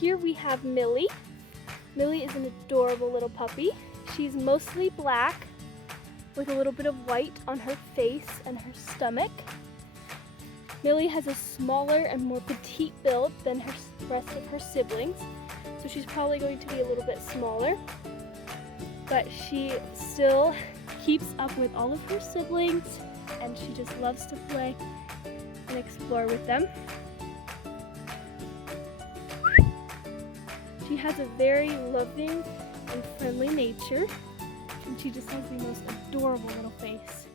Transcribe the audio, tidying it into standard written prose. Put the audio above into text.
here we have Millie. Millie is an adorable little puppy. She's mostly black with a little bit of white on her face and her stomach. Millie has a smaller and more petite build than the rest of her siblings, so she's probably going to be a little bit smaller, but she still keeps up with all of her siblings, and she just loves to play and explore with them. She has a very loving and friendly nature, and she just has the most adorable little face.